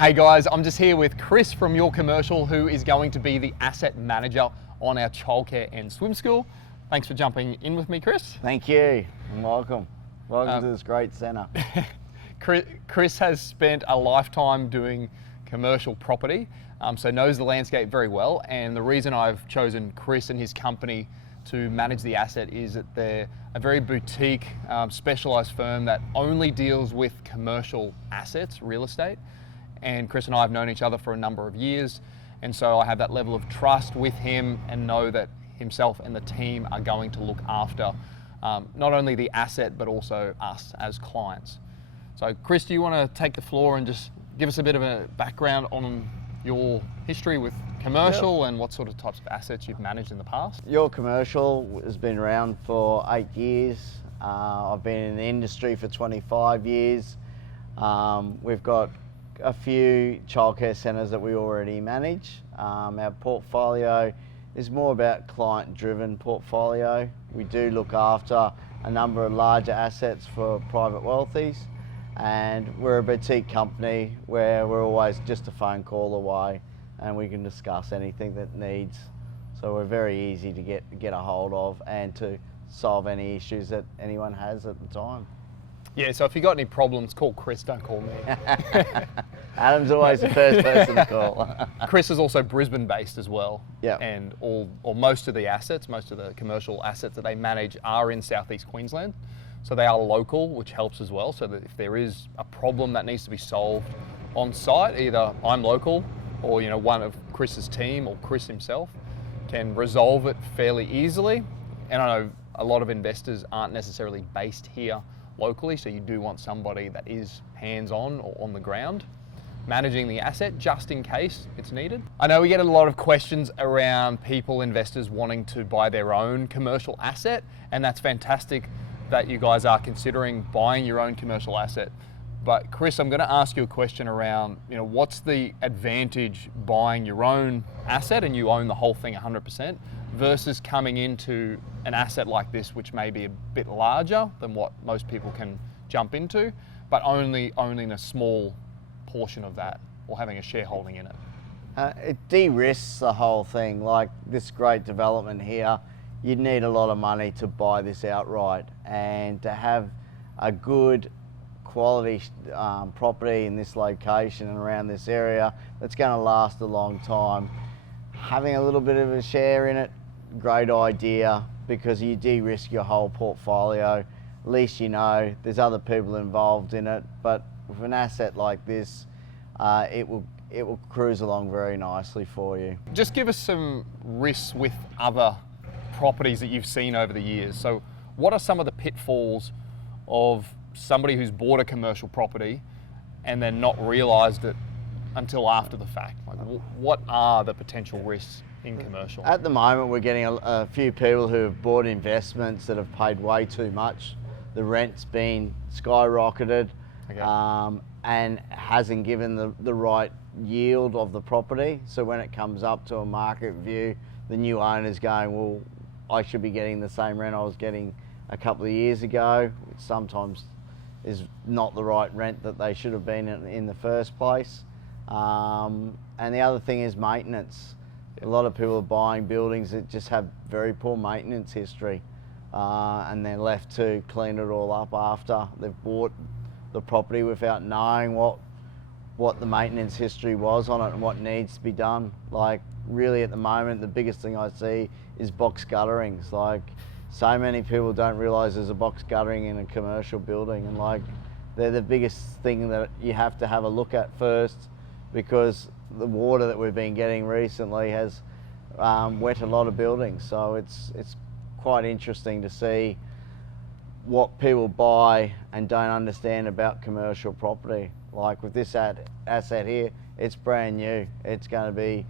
Hey guys, I'm just here with Chris from Your Commercial, who is going to be the asset manager on our childcare and swim school. Thanks for jumping in with me, Chris. Thank you, and welcome. Welcome to this great centre. Chris has spent a lifetime doing commercial property, so knows the landscape very well. And the reason I've chosen Chris and his company to manage the asset is that they're a very boutique, specialised firm that only deals with commercial assets, real estate. And Chris and I have known each other for a number of years, and so I have that level of trust with him and know that himself and the team are going to look after not only the asset but also us as clients. So Chris, do you want to take the floor and just give us a bit of a background on your history with commercial and what sort of types of assets you've managed in the past? Your Commercial has been around for 8 years. I've been in the industry for 25 years. We've got a few childcare centres that we already manage. Our portfolio is more about client-driven portfolio. We do look after a number of larger assets for private wealthies, and we're a boutique company where we're always just a phone call away and we can discuss anything that needs. So we're very easy to get a hold of and to solve any issues that anyone has at the time. Yeah, so if you got any problems, call Chris, don't call me. Adam's always the first person to call. Chris is also Brisbane based as well. Yeah. And most of the assets, most of the commercial assets that they manage are in southeast Queensland. So they are local, which helps as well. So that if there is a problem that needs to be solved on site, either I'm local or one of Chris's team or Chris himself can resolve it fairly easily. And I know a lot of investors aren't necessarily based here locally, so you do want somebody that is hands-on or on the ground managing the asset just in case it's needed. I know we get a lot of questions around people, investors wanting to buy their own commercial asset, and that's fantastic that you guys are considering buying your own commercial asset. But Chris, I'm going to ask you a question around, what's the advantage buying your own asset and you own the whole thing 100% versus coming into an asset like this, which may be a bit larger than what most people can jump into, but only owning a small portion of that or having a shareholding in it? It de-risks the whole thing. Like this great development here, you'd need a lot of money to buy this outright, and to have a good quality property in this location and around this area that's going to last a long time. Having a little bit of a share in it, great idea, because you de-risk your whole portfolio. At least there's other people involved in it, but with an asset like this, it will cruise along very nicely for you. Just give us some risks with other properties that you've seen over the years. So what are some of the pitfalls of somebody who's bought a commercial property and then not realised it until after the fact? Like, what are the potential risks in commercial? At the moment, we're getting a few people who have bought investments that have paid way too much. The rent's been skyrocketed, and hasn't given the right yield of the property. So when it comes up to a market view, the new owner's going, well, I should be getting the same rent I was getting a couple of years ago. Which sometimes is not the right rent that they should have been in the first place. And the other thing is maintenance. A lot of people are buying buildings that just have very poor maintenance history, and they're left to clean it all up after they've bought the property without knowing what the maintenance history was on it and what needs to be done. Like really at the moment, the biggest thing I see is box gutterings. Like so many people don't realise there's a box guttering in a commercial building, and like they're the biggest thing that you have to have a look at first, because the water that we've been getting recently has wet a lot of buildings. So it's quite interesting to see what people buy and don't understand about commercial property. Like with this asset here, it's brand new. It's going to be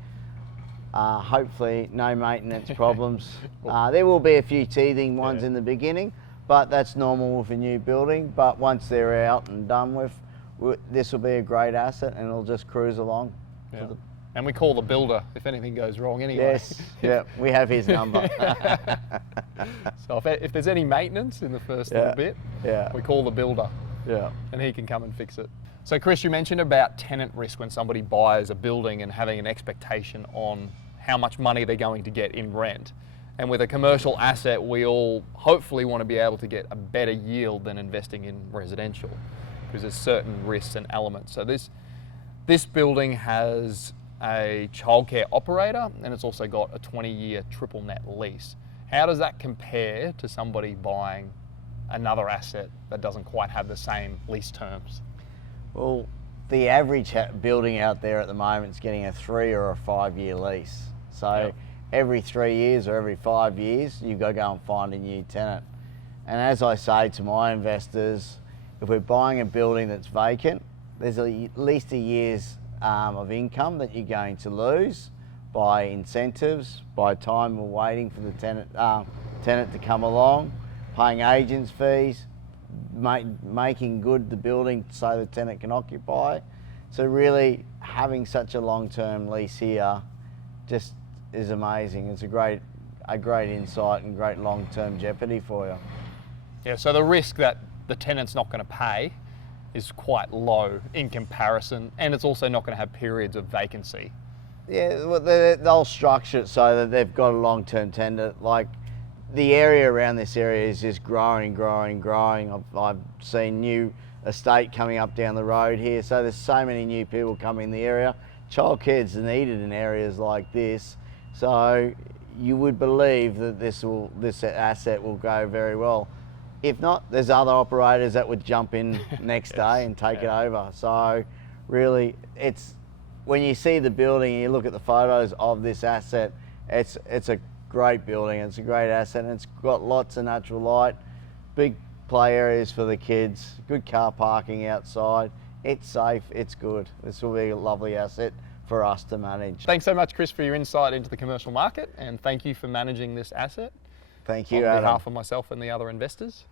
hopefully no maintenance problems. There will be a few teething ones in the beginning, but that's normal with a new building. But once they're out and done with, this will be a great asset and it'll just cruise along. Yeah. And we call the builder if anything goes wrong anyway. Yes, yeah, we have his number. So if there's any maintenance in the first little bit, we call the builder. Yeah. And he can come and fix it. So Chris, you mentioned about tenant risk when somebody buys a building and having an expectation on how much money they're going to get in rent. And with a commercial asset, we all hopefully want to be able to get a better yield than investing in residential, because there's certain risks and elements. So this building has a childcare operator, and it's also got a 20-year triple net lease. How does that compare to somebody buying another asset that doesn't quite have the same lease terms? Well, the average building out there at the moment is getting a 3 or a 5 year lease. So Yep. every 3 years or every 5 years, you've got to go and find a new tenant. And as I say to my investors, if we're buying a building that's vacant, there's at least a year's of income that you're going to lose by incentives, by time we're waiting for the tenant to come along, paying agents fees, making good the building so the tenant can occupy. So really having such a long-term lease here just is amazing. It's a great insight and great long-term jeopardy for you. Yeah, so the risk that the tenant's not going to pay is quite low in comparison, and it's also not going to have periods of vacancy. Yeah, well, they'll structure it so that they've got a long-term tenant. Like, the area around this area is just growing. I've seen new estate coming up down the road here, so there's so many new people coming in the area. Childcare's needed in areas like this, so you would believe that this asset will go very well. If not, there's other operators that would jump in next day and take it over. So really, it's when you see the building and you look at the photos of this asset, it's a great building, it's a great asset, and it's got lots of natural light, big play areas for the kids, good car parking outside. It's safe, it's good. This will be a lovely asset for us to manage. Thanks so much, Chris, for your insight into the commercial market, and thank you for managing this asset. Thank you, on Adam. behalf of myself and the other investors.